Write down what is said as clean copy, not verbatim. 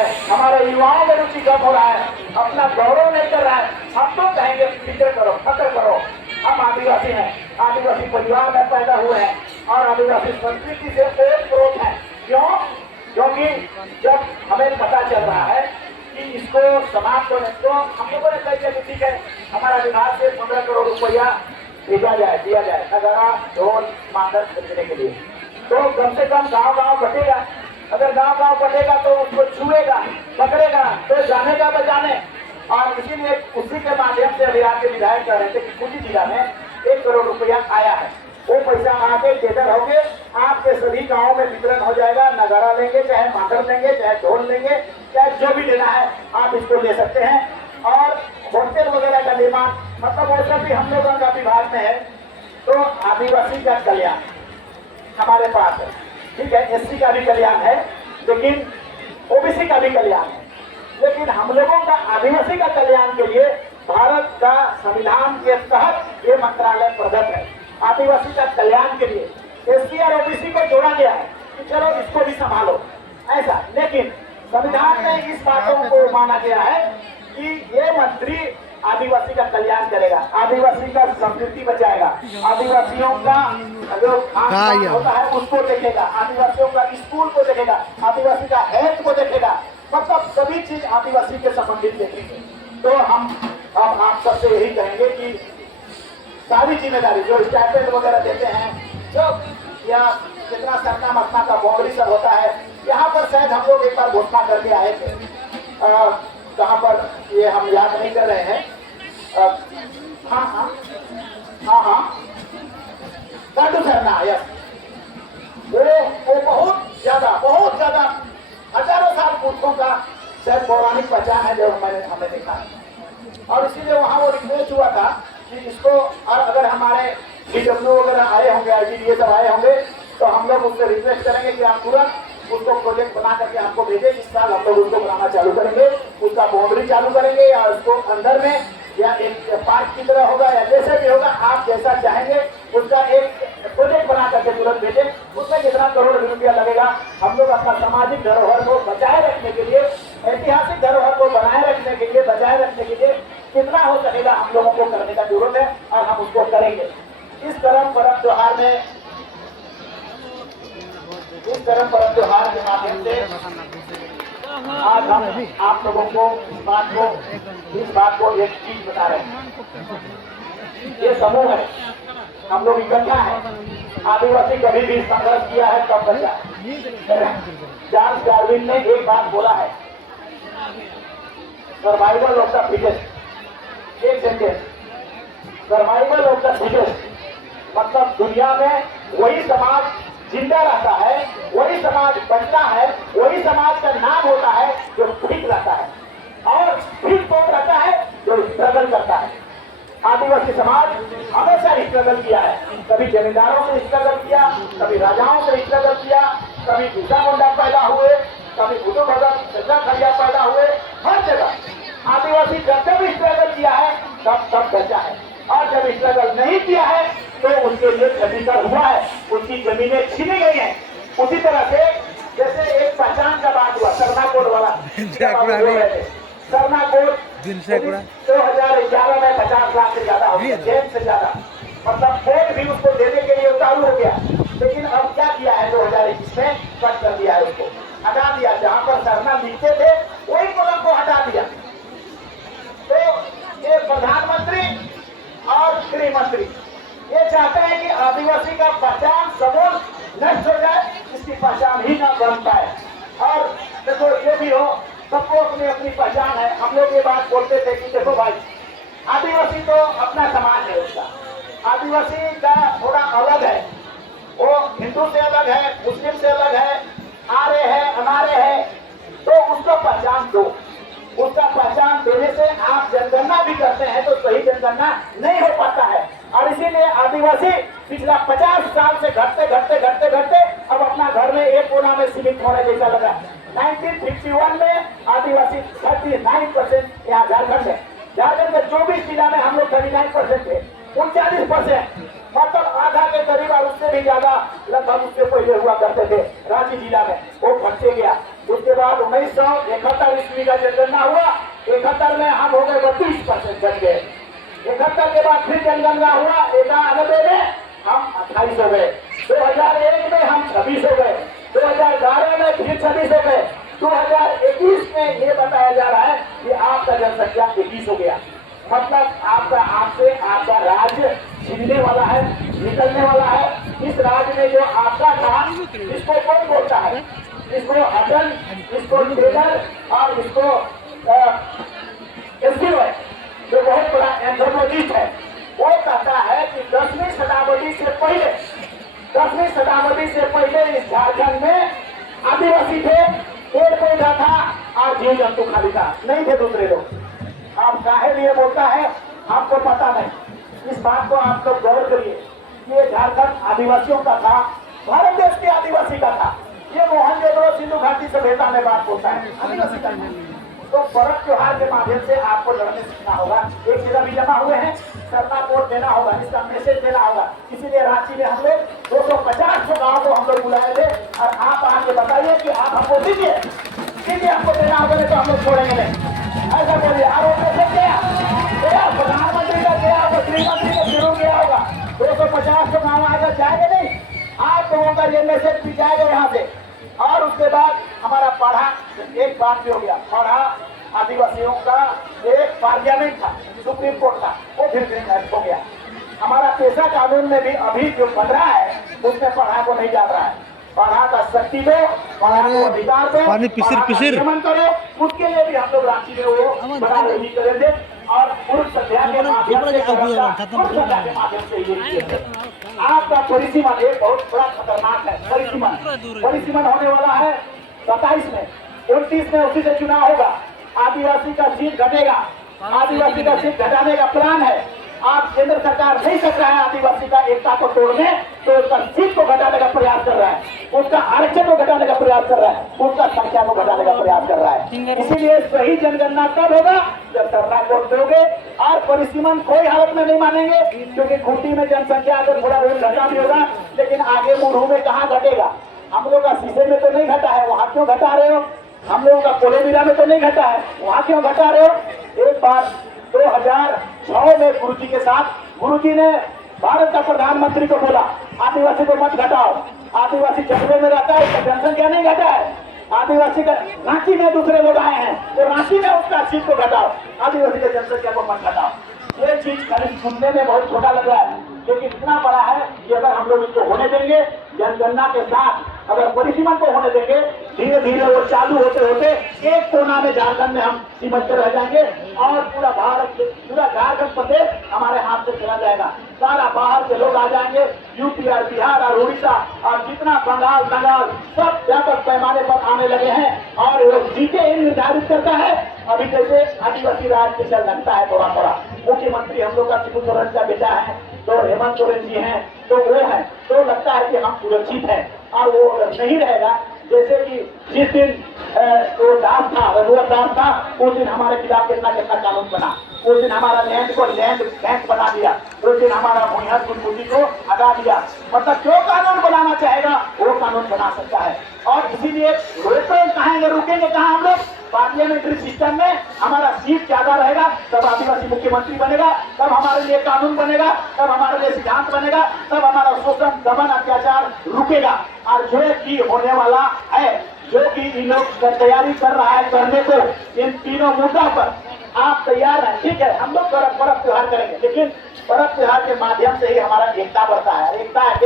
है, हमारे युवाओं में रुचि कम हो रहा है, अपना गौरव नहीं कर रहा है। हम तो कहेंगे फिक्र करो, फक्र करो, हम आदिवासी हैं, आदिवासी परिवार में पैदा हुए हैं और आदिवासी संस्कृति से ओतप्रोत है। क्यों? क्योंकि जब हमें पता चल रहा है कि इसको समाप्त करने को हम लोगों ने कही कि ठीक है, हमारा विभाग से 15 करोड़ रुपया भेजा जाए, दिया जाए नगाड़ा ढोल मांदर खरीदने के लिए, तो कम से कम गांव-गांव बटेगा। अगर गांव-गांव बटेगा तो उसको छुएगा, पकड़ेगा, तो जानेगा बचाने। और इसीलिए उसी के माध्यम से अभी आपके विधायक कह रहे थे कि कुछ जिला में 1 करोड़ रुपया आया है। वो पैसा आके टेंडर होके आपके सभी गाँव में वितरण हो जाएगा। नगाड़ा लेंगे, चाहे मांदर लेंगे, चाहे ढोल लेंगे, चाहे जो भी लेना है आप इसको ले सकते हैं। और होटल वगैरह का निर्माण, मतलब वो सब भी हम लोगों का विभाग में है। तो आदिवासी का कल्याण हमारे पास है, ठीक है, एससी का भी कल्याण है, लेकिन ओबीसी का भी कल्याण है। लेकिन हम लोगों का आदिवासी का कल्याण के लिए भारत का संविधान के तहत ये मंत्रालय प्रदत्त है। आदिवासी का कल्याण के लिए एससी और ओबीसी को जोड़ा गया है कि चलो इसको भी संभालो ऐसा। लेकिन संविधान में इस बातों को माना गया है कि ये मंत्री आदिवासी का कल्याण करेगा, आदिवासी का संस्कृति बचाएगा, आदिवासियों का जो खान होता है उसको देखेगा, आदिवासियों का स्कूल को देखेगा, आदिवासी का हेल्थ को देखेगा, मतलब सभी चीज आदिवासी के संबंधित देखेंगे। तो हम अब आप सबसे यही कहेंगे कि सारी जिम्मेदारी जो स्टाइपेंड वगैरह देते हैं, जो या जितना सरना मसना का बाउंड्री सब होता है, यहाँ पर शायद हम लोग एक बार घोषणा करके आए थे, कहाँ पर ये हम याद नहीं कर रहे हैं। हाँ साधु सरना, यस, वो बहुत ज्यादा हजारों साल पुरुषों का शायद पौराणिक पहचान है जो हमने देखा है। और इसीलिए वहाँ वो रिक्वेस्ट हुआ था कि इसको, और अगर हमारे डीडब्ल्यू वगैरह आए होंगे, आईटीडीए सब आए होंगे, तो हम लोग उससे रिक्वेस्ट करेंगे कि आप तुरंत उसको प्रोजेक्ट बना करके हमको भेजें। इस साल हम लोग उसको बनाना चालू करेंगे, उसका बाउंड्री चालू करेंगे, या उसको अंदर में या एक पार्क की तरह होगा या जैसे भी होगा, आप जैसा चाहेंगे उसका एक प्रोजेक्ट बना करके तुरंत भेजें। उसमें कितना करोड़ रुपया लगेगा, हम लोग अपना सामाजिक धरोहर को बचाए रखने के लिए, ऐतिहासिक धरोहर को बनाए रखने के लिए, बचाए रखने के लिए कितना हो सकेगा हम लोगों को करने का जरूरत है, और हम उसको करेंगे। इस परम त्योहार में, इस परम त्योहार के माध्यम से आज हम आप लोगों को इस बात को एक चीज बता रहे हैं। ये समूह है, हम लोग इकट्ठा है। आदिवासी कभी भी संघर्ष किया है तब बचा। चार्ल्स डार्विन ने एक बात बोला है, सर्वाइवल ऑफ द फिटेस्ट, एक sentence, survival of the fittest, मतलब दुनिया में वही समाज जिंदा रहता है, वही समाज बचता है, वही समाज का नाम होता है जो फिट रहता है, और फिट कौन रहता है? जो स्ट्रगल करता है। आदिवासी समाज हमेशा स्ट्रगल किया है, कभी जमींदारों से स्ट्रगल किया, कभी राजाओं से स्ट्रगल किया, कभी बिरसा मुंडा पैदा हुए, कभी बुद्धू भगत चंद्रा खड़िया पैदा हुए, हर जगह आदिवासी जब स्ट्रगल किया है तब बचा है। और जब स्ट्रगल नहीं किया है तो उनके लिए क्षतिकर हुआ है, उनकी जमीनें छीनी गई हैं। उसी तरह से जैसे एक पहचान का बात हुआ सरना कोड वाला, सरना कोड 2011 में 50 लाख से ज्यादा हो गया, जेल से ज्यादा, मतलब कोर्ट भी उसको देने के लिए उतारू हो गया। लेकिन अब क्या किया है 2021 में, कट कर दिया है, उसको हटा दिया। जहां पर सरना लिखते थे वही कॉलम को हटा दिया। तो ये प्रधानमंत्री और गृह मंत्री ये चाहते हैं कि आदिवासी का पहचान समूल नष्ट हो जाए, इसकी पहचान ही ना बन पाए। और देखो ये भी हो, सबको अपनी अपनी पहचान है। हम लोग ये बात बोलते थे कि देखो भाई, आदिवासी तो अपना समाज है, उसका आदिवासी का थोड़ा अलग है, वो हिंदू से अलग है, मुस्लिम से अलग है, आर्य है, अनार्य है, तो उसको पहचान दो। उसका पहचान देने से आप जनगणना भी करते हैं तो सही जनगणना नहीं हो पाता है। और इसीलिए आदिवासी पिछला 50 साल से घटते अब अपना घर में एक कोना में सीमित होने जैसा लगा। 1951 में आदिवासी 39% यहाँ झारखंड में, झारखंड में 24 जिला में हम लोग 39% थे, 39%, मतलब आधा के करीब और उससे भी ज्यादा लगभग उससे पहले हुआ करते थे रांची जिला में, वो घटते गया। उसके बाद 1971 ईस्वी का जनगणना हुआ। 71 में हम हो गए 32% बन गए। 71 के बाद फिर जनगणना हुआ, 91 में हम 28 हो गए। 2001 में हम 26 हो गए। 2011 में फिर 26 हो गए। 2021 में ये बताया जा रहा है कि आपका जनसंख्या 21 हो गया। मतलब आपका आपसे आपका राज्य छिनने वाला है, निकलने वाला है। इस राज्य में जो आपका था, इसको कौन बोलता है? इसको अटल, इसको टेलर और इसको एस्किमोय, जो बहुत बड़ा एंथ्रोपोलॉजिस्ट है, वो कहता है कि 10वीं शताब्दी से पहले, 10वीं शताब्दी से पहले इस झारखंड में आदिवासी थे, पेड़ पौधा था और जीव जंतु खाली था, नहीं थे दूसरे लोग। आप काहे लिए बोलता है आपको पता नहीं। इस बात को आप लोग गौर करिए कि ये झारखंड आदिवासियों का था, भारत देश के आदिवासी का था। ये मोहनजोदड़ो सिंधु घाटी सभ्यता में बात होता है, आदिवासी का था। तो पर्व त्योहार के माध्यम से आपको लड़ने सीखना होगा। एक जगह भी जमा हुए हैं, सरना कोड देना होगा, इसका मैसेज देना होगा। इसीलिए रांची में हम लोग 250 गाँव को हम लोग बुलाए थे और आप आके बताइए कि आप हमको दीजिए, हमको देना होगा, नहीं तो हम लोग छोड़ेंगे नहीं। ऐसा बोलिए। आरोप क्या प्रधानमंत्री का गया होगा, गृहमंत्री का जरूर गया होगा। 250 तो गाँव आएगा, जाएगा नहीं। आप लोगों का ये मैसेज भी जाएगा यहाँ से। और उसके बाद हमारा पढ़ा, एक बात भी हो गया, पढ़ा आदिवासियों का एक पार्लियामेंट था, सुप्रीम कोर्ट था, वो फिर हो गया। हमारा पेशा कानून में भी अभी जो बन रहा है, उसमें पढ़ा को नहीं जा रहा है। पढ़ा का शक्ति दो, पढ़ा को अधिकार दो, नियमन करो। उसके लिए भी हम लोग रांची में वो बड़ा रैली करेंगे और पूर्व संध्या के माध्यम से ये आपका परिसीमन एक बहुत बड़ा खतरनाक है। परिसीमन होने वाला है 27 में, 29 में उसी से चुनाव होगा। आदिवासी का सीट घटेगा, आदिवासी का सीट घटाने का प्लान है। आप केंद्र सरकार नहीं कर रहा है आदिवासी का एकता को तोड़ने, तो उसका सीट को घटाने का प्रयास कर रहा है, उसका आरक्षण को घटाने का प्रयास कर रहा है, उसका संख्या को घटाने का प्रयास कर रहा है। इसीलिए सही जनगणना तब होगा जब सरकार वोट दोगे। और परिसीमन कोई हालत में नहीं मानेंगे, क्योंकि खूंटी में जनसंख्या अगर थोड़ा बहुत घटा भी होगा, लेकिन आगे मुरहू में कहाँ घटेगा? हम लोग का शीशे में तो नहीं घटा है, वहाँ क्यों घटा रहे हो? हम लोगों का कोलेबिरा में तो नहीं घटा है, वहाँ क्यों घटा रहे हो? एक बार 2006 में गुरुजी के साथ, गुरुजी ने भारत का प्रधानमंत्री को बोला आदिवासी को मत घटाओ। आदिवासी जंगलों में रहता है, इसका जनसंख्या नहीं घटा है। आदिवासी का रांची में दूसरे लोग आए हैं, तो रांची में उसका सीट को घटाओ, आदिवासी की जनसंख्या को मत घटाओ। ये चीज खाली सुनने में बहुत छोटा लग रहा है, लेकिन इतना बड़ा है कि अगर हम लोग इसको होने देंगे, जनगणना के साथ अगर परिसीमन को होने देंगे, धीरे धीरे वो चालू होते होते एक कोना में झारखंड में हम सिमटते रह जाएंगे और पूरा भारत, पूरा झारखंड प्रदेश हमारे हाथ से चला जाएगा। सारा बाहर के लोग आ जाएंगे, यूपी और बिहार और उड़ीसा और जितना बंगाल सब व्यापक पैमाने पर आने लगे हैं। और वो जीते ही निर्धारित करता है। अभी जैसे आदिवासी राज के चल लगता है थोड़ा थोड़ा, मुख्यमंत्री हम लोग का शिबू सोरेन का बेटा है, तो हेमंत सोरेन जी हैं, तो वो है, तो लगता है कि हम सुरक्षित हैं। और वो नहीं रहेगा, जैसे कि जिस दिन वो दास था, रघुवर दास था, उस दिन हमारे खिलाफ कितना कितना कानून बना, उस दिन हमारा लैंड को लैंड बैंक बना दिया, उस दिन हमारा मुहैया गुटगुटी को हटा दिया। मतलब जो कानून बनाना चाहेगा वो कानून बना सकता है। और इसीलिए कहेंगे रुकेंगे कहाँ हम लोग? पार्लियामेंट्री सिस्टम में हमारा सीट ज्यादा रहेगा, तब आदिवासी मुख्यमंत्री बनेगा, तब हमारे लिए कानून बनेगा, तब हमारे लिए सिद्धांत बनेगा, तब हमारा शोषण, दमन, अत्याचार रुकेगा। और जो कि होने वाला है, जो कि इन लोग तैयारी कर रहा है करने को, इन तीनों मुद्दा पर आप तैयार हैं? ठीक है, हम लोग पर्व त्योहार करेंगे, लेकिन पर्व त्योहार के माध्यम से ही हमारा एकता बढ़ता है। एकता